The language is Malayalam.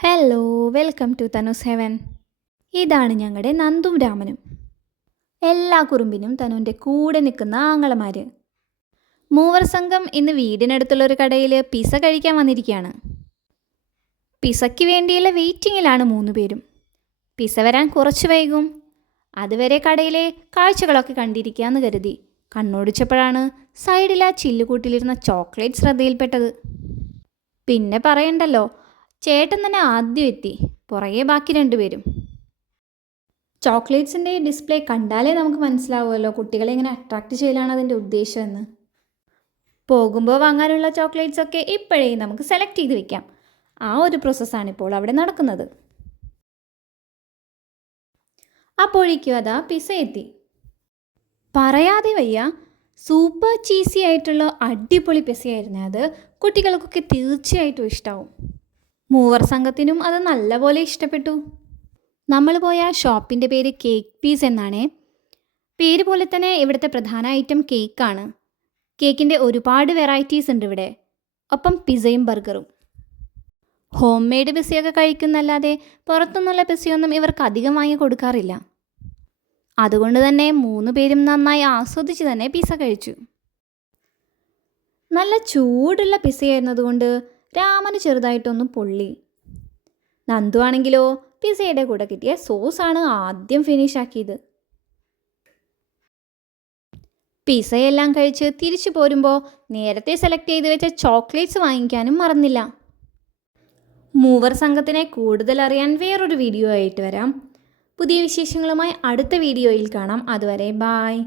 Hello, welcome to Tanu's heaven. ഇതാണ് ഞങ്ങളുടെ നന്ദും രാമനും. എല്ലാ കുറുമ്പിനും തനുവിൻ്റെ കൂടെ നിൽക്കുന്ന ആങ്ങളമാർ. മൂവർ സംഘം ഇന്ന് വീടിനടുത്തുള്ളൊരു കടയിൽ പിസ കഴിക്കാൻ വന്നിരിക്കുകയാണ്. പിസയ്ക്ക് വേണ്ടിയുള്ള വെയിറ്റിങ്ങിലാണ് 3 പേരും. പിസ വരാൻ കുറച്ച് വൈകും. അതുവരെ കടയിലെ കാഴ്ചകളൊക്കെ കണ്ടിരിക്കാമെന്ന് കരുതി കണ്ണോടിച്ചപ്പോഴാണ് സൈഡിൽ ആ ചില്ലുകൂട്ടിലിരുന്ന ചോക്ലേറ്റ് ശ്രദ്ധയിൽപ്പെട്ടത്. പിന്നെ പറയണ്ടല്ലോ, ചേട്ടൻ തന്നെ ആദ്യം എത്തി, പുറകെ ബാക്കി 2 പേരും. ചോക്ലേറ്റ്സിൻ്റെ ഡിസ്പ്ലേ കണ്ടാലേ നമുക്ക് മനസ്സിലാവുമല്ലോ കുട്ടികളെ എങ്ങനെ അട്രാക്റ്റ് ചെയ്യലാണ് അതിൻ്റെ ഉദ്ദേശമെന്ന്. പോകുമ്പോൾ വാങ്ങാനുള്ള ചോക്ലേറ്റ്സൊക്കെ ഇപ്പോഴേ നമുക്ക് സെലക്ട് ചെയ്ത് വെക്കാം. ആ ഒരു പ്രോസസ്സാണ് ഇപ്പോൾ അവിടെ നടക്കുന്നത്. അപ്പോഴേക്കും അതാ പിസ എത്തി. പറയാതെ വയ്യ, സൂപ്പർ ചീസി ആയിട്ടുള്ള അടിപൊളി പിസയായിരുന്നു അത്. കുട്ടികൾക്കൊക്കെ തീർച്ചയായിട്ടും ഇഷ്ടമാവും. മൂവർ സംഘത്തിനും അത് നല്ലപോലെ ഇഷ്ടപ്പെട്ടു. നമ്മൾ പോയ ഷോപ്പിൻ്റെ പേര് കേക്ക് പീസ് എന്നാണ്. പേര് പോലെ തന്നെ ഇവിടുത്തെ പ്രധാന ഐറ്റം കേക്കാണ്. കേക്കിൻ്റെ ഒരുപാട് വെറൈറ്റീസ് ഉണ്ട് ഇവിടെ. ഒപ്പം പിസയും ബർഗറും. ഹോം മെയ്ഡ് പിസയൊക്കെ കഴിക്കുന്നല്ലാതെ പുറത്തുനിന്നുള്ള പിസയൊന്നും ഇവർക്ക് അധികം വാങ്ങി കൊടുക്കാറില്ല. അതുകൊണ്ട് തന്നെ 3 പേരും നന്നായി ആസ്വദിച്ച് തന്നെ പിസ കഴിച്ചു. നല്ല ചൂടുള്ള പിസയായിരുന്നതുകൊണ്ട് രാമന് ചെറുതായിട്ടൊന്നും പൊള്ളി. നന്ദു ആണെങ്കിലോ പിസയുടെ കൂടെ കിട്ടിയ സോസാണ് ആദ്യം ഫിനിഷ് ആക്കിയത്. പിസയെല്ലാം കഴിച്ച് തിരിച്ചു പോരുമ്പോൾ നേരത്തെ സെലക്ട് ചെയ്ത് വെച്ച ചോക്ലേറ്റ്സ് വാങ്ങിക്കാനും മറന്നില്ല. മൂവർ സംഘത്തിനെ കൂടുതൽ അറിയാൻ വേറൊരു വീഡിയോ ആയിട്ട് വരാം. പുതിയ വിശേഷങ്ങളുമായി അടുത്ത വീഡിയോയിൽ കാണാം. അതുവരെ ബായ്.